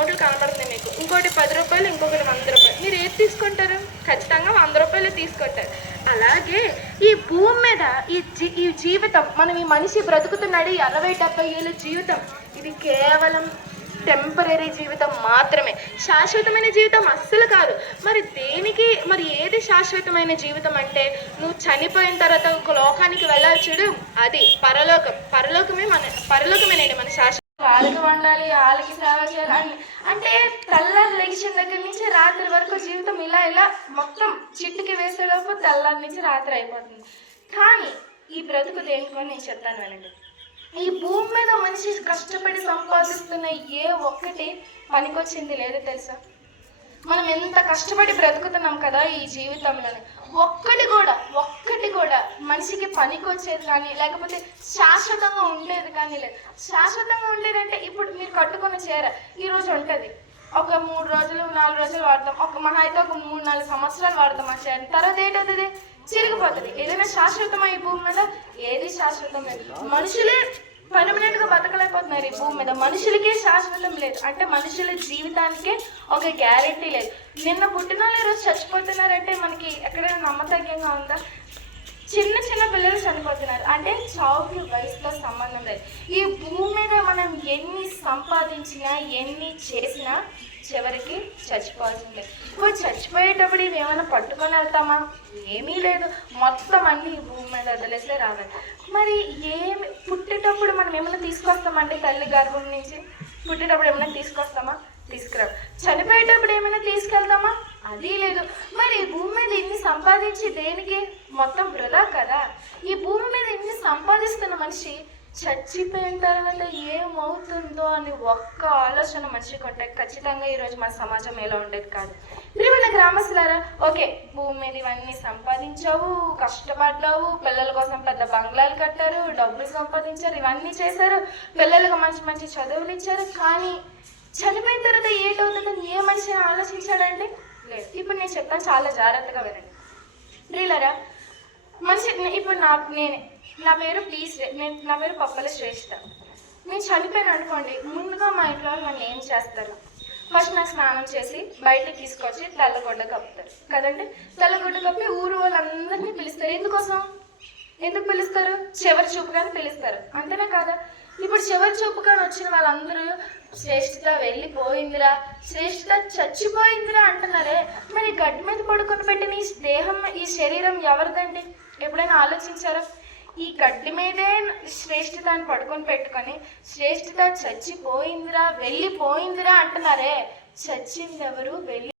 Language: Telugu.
నోట్లు కనబడుతున్నాయి మీకు, ఇంకోటి 10 రూపాయలు, ఇంకొకటి 100 రూపాయలు. మీరు ఏది తీసుకుంటారు? ఖచ్చితంగా 100 రూపాయలు తీసుకుంటారు. అలాగే ఈ భూమి మీద ఈ జీవితం, మనం ఈ మనిషి బ్రతుకుతున్నాడు, 60-70 ఏళ్ళ జీవితం, ఇది కేవలం టెంపరీ జీవితం మాత్రమే. శాశ్వతమైన జీవితం అస్సలు కాదు. మరి ఏది శాశ్వతమైన జీవితం అంటే, నువ్వు చనిపోయిన తర్వాత ఒక లోకానికి వెళ్ళాలి చూడు, అది పరలోకం. పరలోకమేనండి మన శాశ్వత. వాళ్ళకి వండాలి, వాళ్ళకి సేవ చేయాలి అంటే తెల్లారి లేచిన దగ్గర నుంచి రాత్రి వరకు జీవితం ఇలా మొత్తం చిట్టుకి వేసేలోపు తెల్లారి నుంచి రాత్రి అయిపోతుంది. కానీ ఈ బ్రతుకు దేనికో నేను చెప్తాను వినండి. ఈ భూమి మీద మనిషి కష్టపడి సంపాదిస్తున్న ఏ ఒక్కటి పనికొచ్చింది లేదు తెలుసా? మనం ఎంత కష్టపడి బ్రతుకుతున్నాం కదా ఈ జీవితంలోనే, ఒక్కటి కూడా మనిషికి పనికొచ్చేది కానీ, లేకపోతే శాశ్వతంగా ఉండేది కానీ లేదు. శాశ్వతంగా ఉండేదంటే, ఇప్పుడు మీరు కట్టుకున్న చీర ఈరోజు ఉంటుంది, ఒక 3 రోజులు 4 రోజులు వాడతాం, ఒక మహా అయితే ఒక 3-4 సంవత్సరాలు వాడతాం ఆ చీర. తర్వాత ఏంటవుతుంది? చిరిగిపోతుంది. ఏదైనా శాశ్వతమా ఈ భూమి మీద? ఏది శాశ్వతం లేదు. మనుషులే పర్మనెంట్ గా బతకలేకపోతున్నారు ఈ భూమి మీద. మనుషులకే శాశ్వతం లేదు. అంటే మనుషుల జీవితానికే ఒక గ్యారెంటీ లేదు. నిన్న పుట్టిన వాళ్ళు ఈరోజు చచ్చిపోతున్నారంటే మనకి ఎక్కడైనా నమ్మతగ్యంగా ఉందా? చిన్న పిల్లలు చనిపోతున్నారు అంటే చావుకి వయసుతో సంబంధం లేదు. ఈ భూమి మీద మనం ఎన్ని సంపాదించినా, ఎన్ని చేసినా చివరికి చచ్చిపోవాల్సిందే. ఇప్పుడు చచ్చిపోయేటప్పుడు ఇవి ఏమైనా పట్టుకొని వెళ్తామా? ఏమీ లేదు. మొత్తం అన్ని ఈ భూమి మీద వదిలేసే రావాలి. మరి పుట్టేటప్పుడు మనం ఏమైనా తీసుకొస్తామండి? తల్లి గర్భం నుంచి పుట్టేటప్పుడు ఏమైనా తీసుకొస్తామా? తీసుకురావు. చనిపోయేటప్పుడు ఏమైనా తీసుకెళ్తామా? అది లేదు. మరి ఈ భూమి మీద ఇన్ని సంపాదించి దేనికి? మొత్తం వృధా కదా. ఈ భూమి మీద ఇన్ని సంపాదిస్తున్న మనిషి చచ్చిపోయిన తర్వాత ఏమవుతుందో అని ఒక్క ఆలోచన మనిషికి ఉంటే ఖచ్చితంగా ఈరోజు మన సమాజం ఎలా ఉండేది కాదు. ప్రియమైన గ్రామస్తులారా, ఓకే, భూమి మీద ఇవన్నీ సంపాదించావు, కష్టపడ్డావు, పిల్లల కోసం పెద్ద బంగ్లాలు కట్టారు, డబ్బులు సంపాదించారు, ఇవన్నీ చేశారు, పిల్లలకు మంచి మంచి చదువులు ఇచ్చారు. కానీ చనిపోయిన తర్వాత ఏంటవుతుందని ఏ మనిషి ఆలోచించాడండి? లేదు. ఇప్పుడు నేను చెప్తాను, చాలా జాగ్రత్తగా వినండి ప్రియులారా. మనిషి ఇప్పుడు నా పేరు పప్పల శ్రేష్ఠ. నేను చనిపోయాను అనుకోండి, ముందుగా మా ఇంట్లో వాళ్ళు నన్ను ఏం చేస్తారు? ఫస్ట్ నాకు స్నానం చేసి బయటకు తీసుకొచ్చి తెల్లగొడ్డ కప్పుతారు కదండి. తెల్లగొడ్డ కప్పి ఊరు వాళ్ళందరినీ పిలుస్తారు. ఎందుకు పిలుస్తారు? చివరి చూపుగానే పిలుస్తారు, అంతేనా కాదా? ఇప్పుడు చివరి చూపుగానే వచ్చిన వాళ్ళందరూ శ్రేష్ఠత వెళ్ళిపోయిందిరా, శ్రేష్ఠత చచ్చిపోయిందిరా అంటున్నారే. మరి గడ్డి మీద పడుకొని పెట్టిన ఈ దేహం, ఈ శరీరం ఎవరిదండి? ఎప్పుడైనా ఆలోచించారా? ఈ గడ్డి మీదే శ్రేష్ఠత అని పడుకొని పెట్టుకొని శ్రేష్ఠత చచ్చిపోయిందిరా, వెళ్ళిపోయిందిరా అంటున్నారే. చచ్చింది ఎవరు?